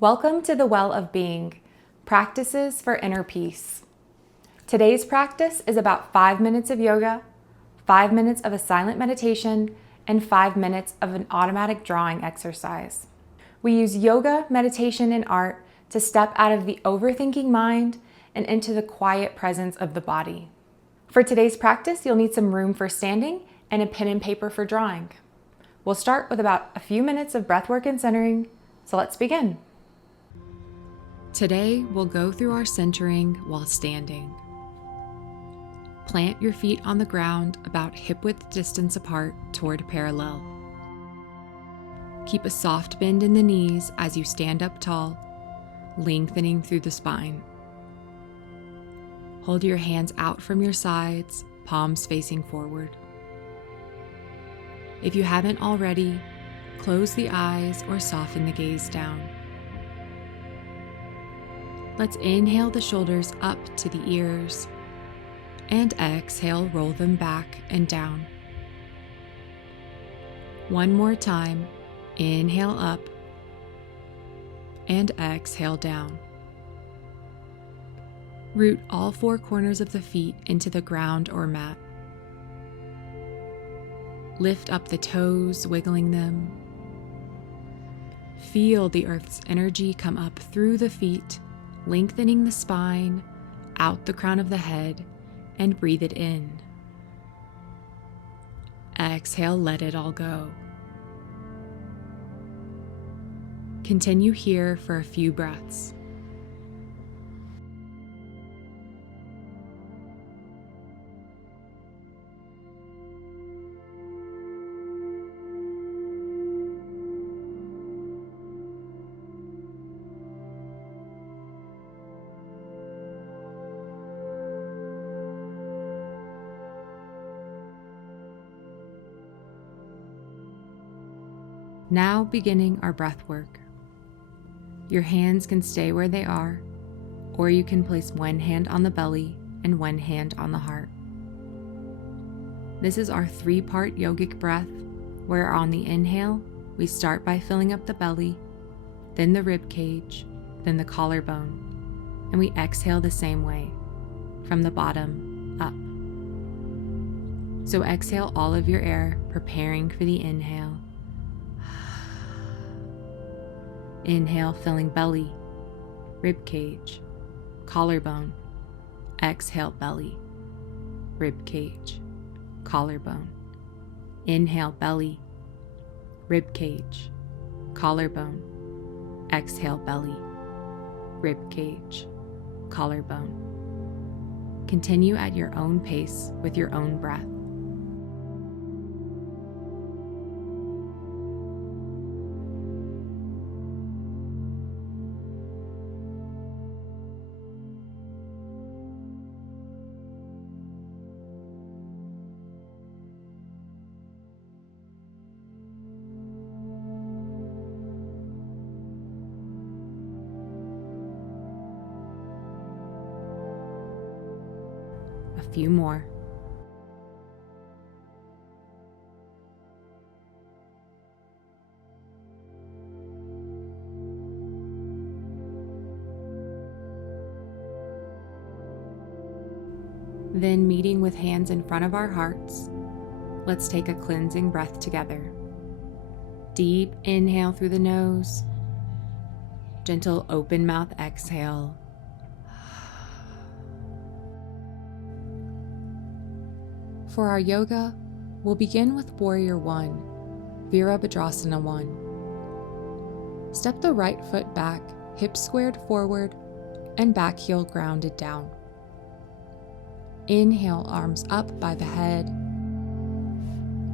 Welcome to the Well of Being, Practices for Inner Peace. Today's practice is about 5 minutes of yoga, 5 minutes of a silent meditation, and 5 minutes of an automatic drawing exercise. We use yoga, meditation, and art to step out of the overthinking mind and into the quiet presence of the body. For today's practice, you'll need some room for standing and a pen and paper for drawing. We'll start with about a few minutes of breathwork and centering, so let's begin. Today, we'll go through our centering while standing. Plant your feet on the ground about hip-width distance apart toward parallel. Keep a soft bend in the knees as you stand up tall, lengthening through the spine. Hold your hands out from your sides, palms facing forward. If you haven't already, close the eyes or soften the gaze down. Let's inhale the shoulders up to the ears and exhale, roll them back and down. One more time, inhale up and exhale down. Root all four corners of the feet into the ground or mat. Lift up the toes, wiggling them. Feel the earth's energy come up through the feet, lengthening the spine, out the crown of the head, and breathe it in. Exhale, let it all go. Continue here for a few breaths. Now beginning our breath work. Your hands can stay where they are, or you can place one hand on the belly and one hand on the heart. This is our 3-part yogic breath, where on the inhale, we start by filling up the belly, then the rib cage, then the collarbone, and we exhale the same way, from the bottom up. So exhale all of your air, preparing for the inhale. Inhale, filling belly, rib cage, collarbone. Exhale, belly, rib cage, collarbone. Inhale, belly, rib cage, collarbone. Exhale, belly, rib cage, collarbone. Continue at your own pace with your own breath. A few more. Then, meeting with hands in front of our hearts, let's take a cleansing breath together. Deep inhale through the nose. Gentle open mouth exhale. For our yoga, we'll begin with Warrior 1, Virabhadrasana 1. Step the right foot back, hips squared forward, and back heel grounded down. Inhale, arms up by the head,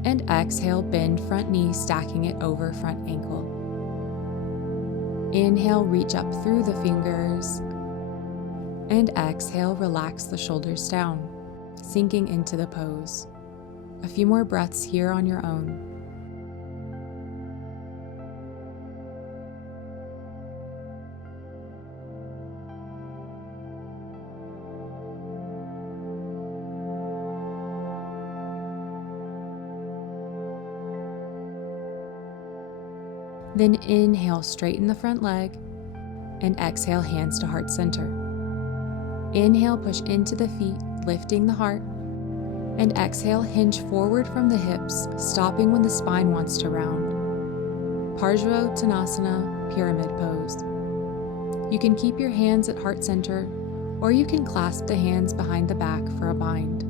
and exhale, bend front knee, stacking it over front ankle. Inhale, reach up through the fingers, and exhale, relax the shoulders down, sinking into the pose. A few more breaths here on your own. Then inhale, straighten the front leg, and exhale, hands to heart center. Inhale, push into the feet, lifting the heart. And exhale, hinge forward from the hips, stopping when the spine wants to round. Parsvottanasana, pyramid pose. You can keep your hands at heart center, or you can clasp the hands behind the back for a bind.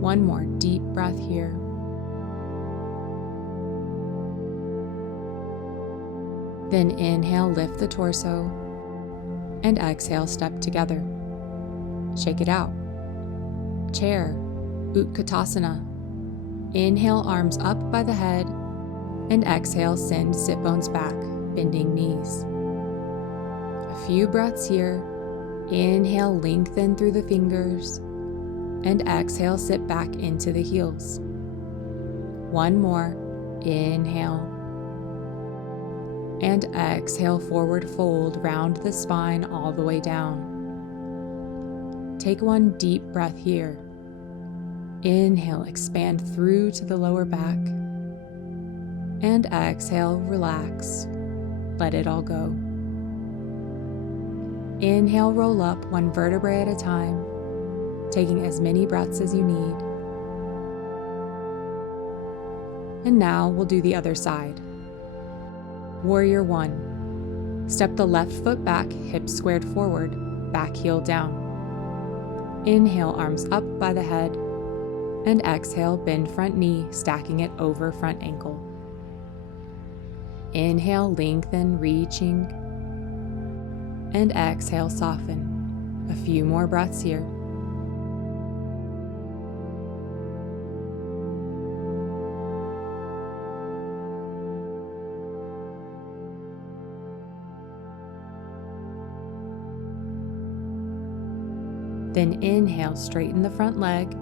One more deep breath here. Then inhale, lift the torso, and exhale, step together. Shake it out. Chair, Utkatasana. Inhale, arms up by the head, and exhale, send sit bones back, bending knees. A few breaths here. Inhale, lengthen through the fingers, and exhale, sit back into the heels. One more. Inhale. And exhale, forward fold, round the spine all the way down. Take one deep breath here. Inhale, expand through to the lower back. And exhale, relax. Let it all go. Inhale, roll up one vertebrae at a time, taking as many breaths as you need. And now we'll do the other side. Warrior One. Step the left foot back, hips squared forward, back heel down. Inhale, arms up by the head, and exhale, bend front knee, stacking it over front ankle. Inhale, lengthen, reaching, and exhale, soften. A few more breaths here. Then inhale, straighten the front leg,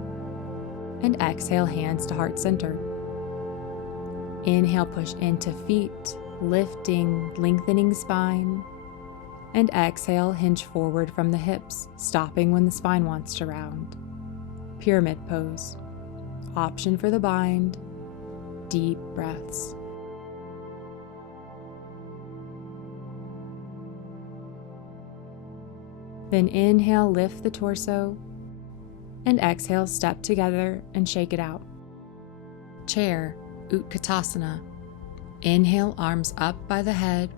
and exhale, hands to heart center. Inhale, push into feet, lifting, lengthening spine, and exhale, hinge forward from the hips, stopping when the spine wants to round. Pyramid pose. Option for the bind. Deep breaths. Then inhale, lift the torso, and exhale, step together and shake it out. Chair, Utkatasana. Inhale, arms up by the head,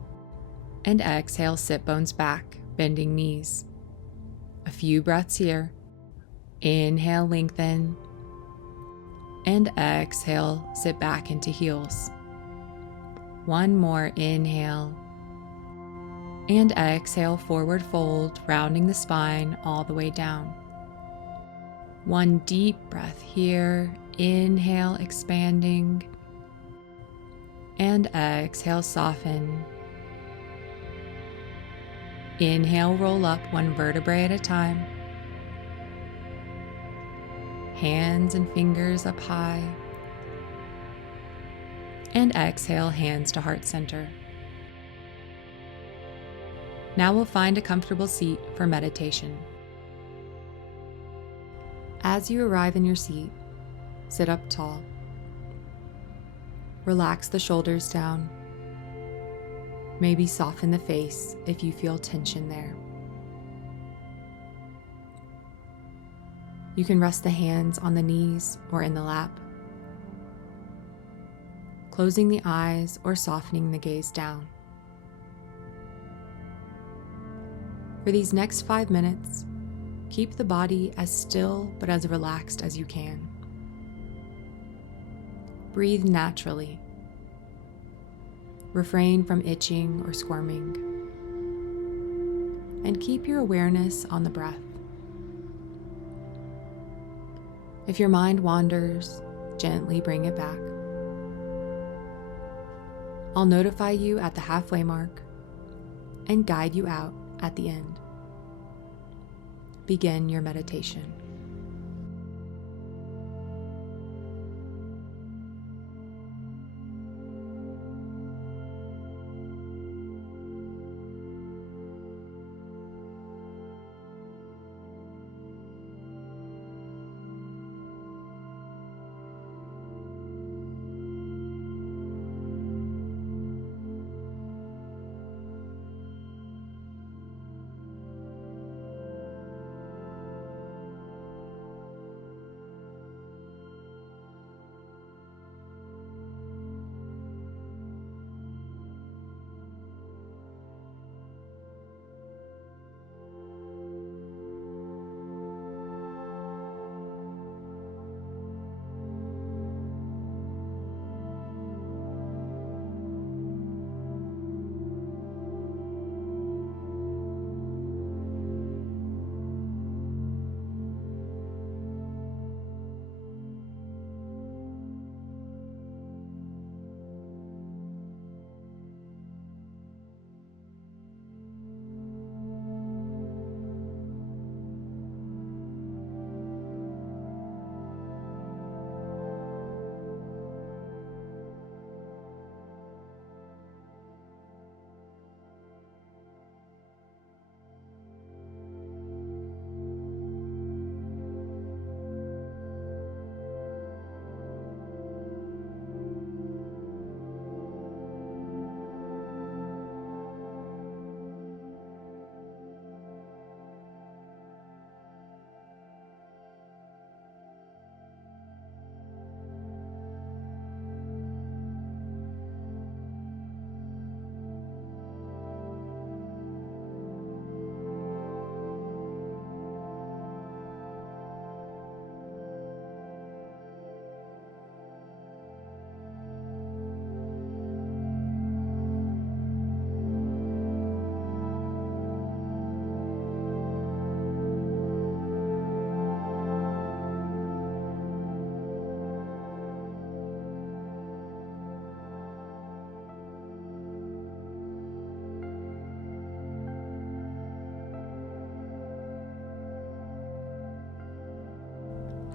and exhale, sit bones back, bending knees. A few breaths here. Inhale, lengthen, and exhale, sit back into heels. One more inhale. And exhale, forward fold, rounding the spine all the way down. One deep breath here. Inhale, expanding. And exhale, soften. Inhale, roll up one vertebrae at a time. Hands and fingers up high. And exhale, hands to heart center. Now we'll find a comfortable seat for meditation. As you arrive in your seat, sit up tall. Relax the shoulders down. Maybe soften the face if you feel tension there. You can rest the hands on the knees or in the lap, closing the eyes or softening the gaze down. For these next 5 minutes, keep the body as still but as relaxed as you can. Breathe naturally. Refrain from itching or squirming. And keep your awareness on the breath. If your mind wanders, gently bring it back. I'll notify you at the halfway mark and guide you out at the end. Begin your meditation.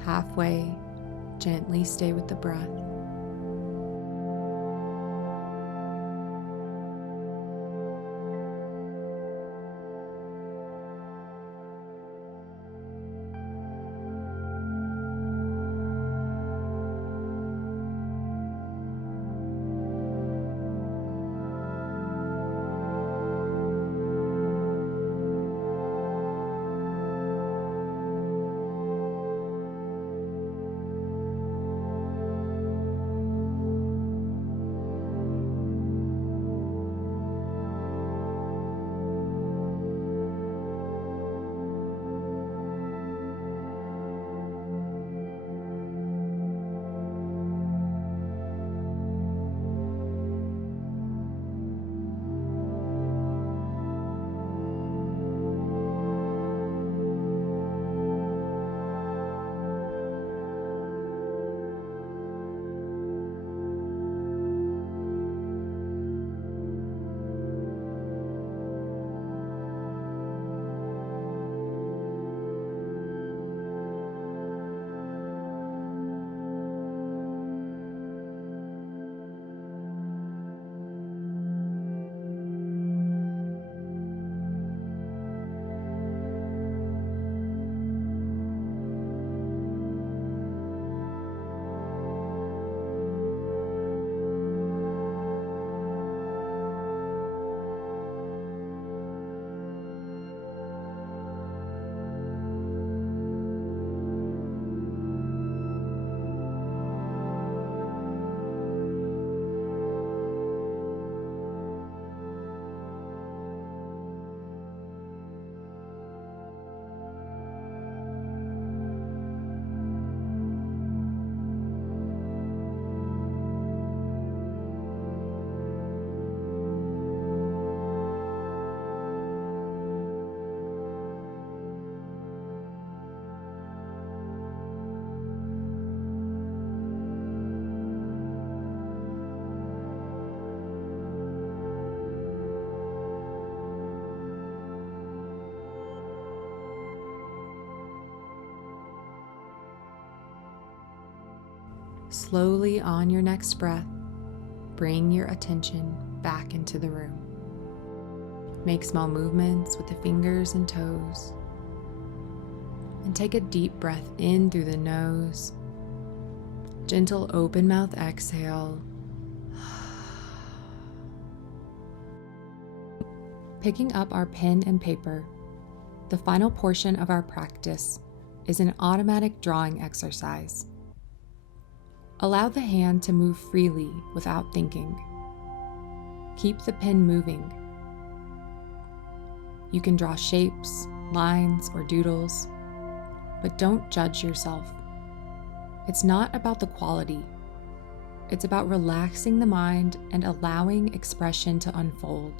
halfway, gently stay with the breath. Slowly on your next breath, bring your attention back into the room. Make small movements with the fingers and toes. And take a deep breath in through the nose. Gentle open mouth exhale. Picking up our pen and paper, the final portion of our practice is an automatic drawing exercise. Allow the hand to move freely without thinking. Keep the pen moving. You can draw shapes, lines, or doodles, but don't judge yourself. It's not about the quality. It's about relaxing the mind and allowing expression to unfold.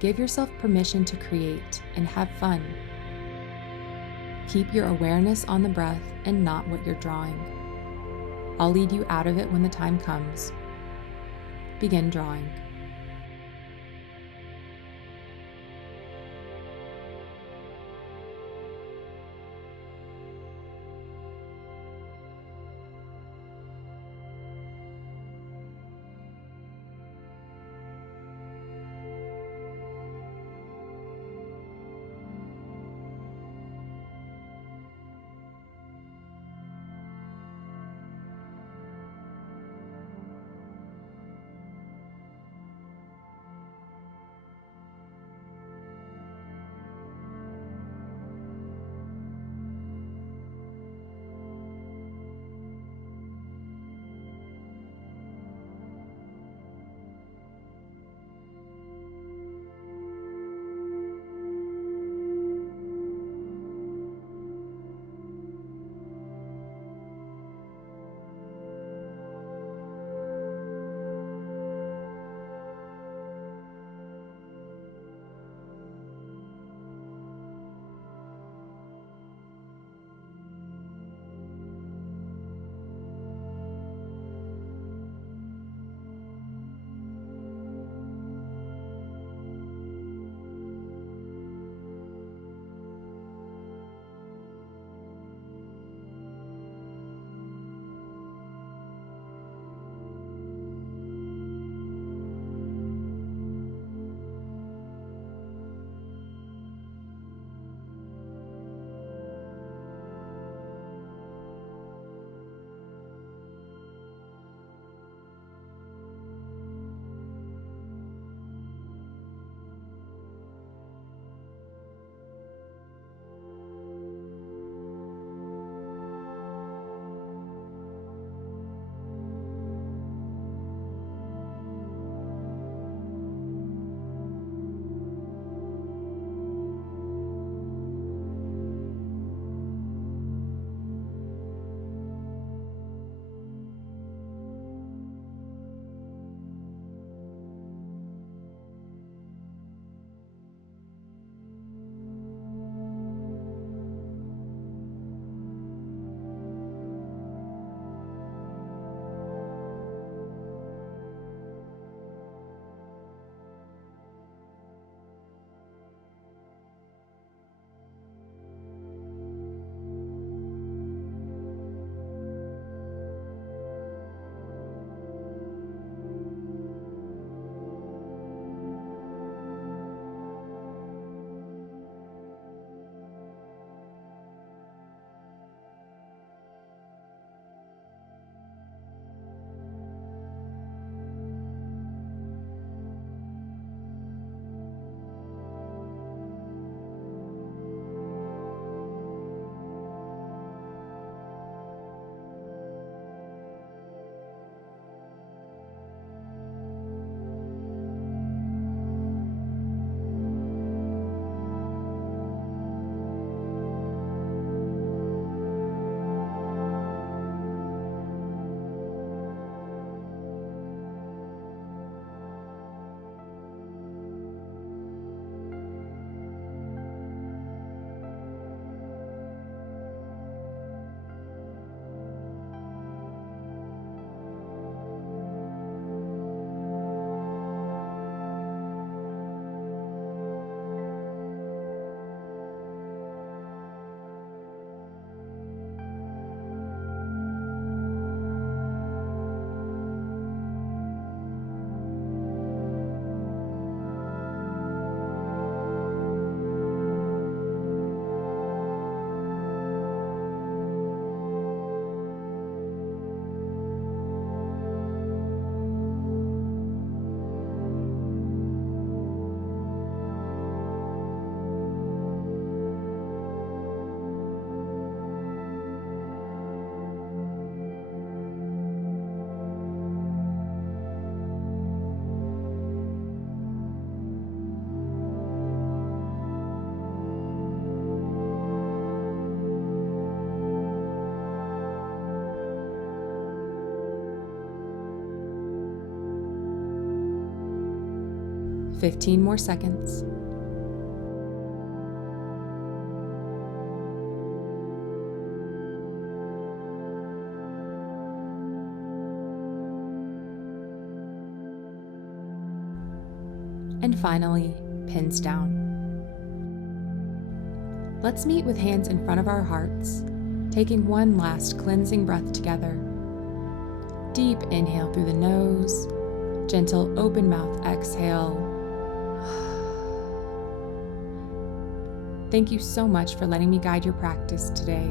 Give yourself permission to create and have fun. Keep your awareness on the breath and not what you're drawing. I'll lead you out of it when the time comes. Begin drawing. 15 more seconds. And finally, pins down. Let's meet with hands in front of our hearts, taking one last cleansing breath together. Deep inhale through the nose, gentle open mouth exhale. Thank you so much for letting me guide your practice today.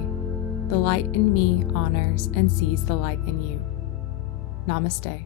The light in me honors and sees the light in you. Namaste.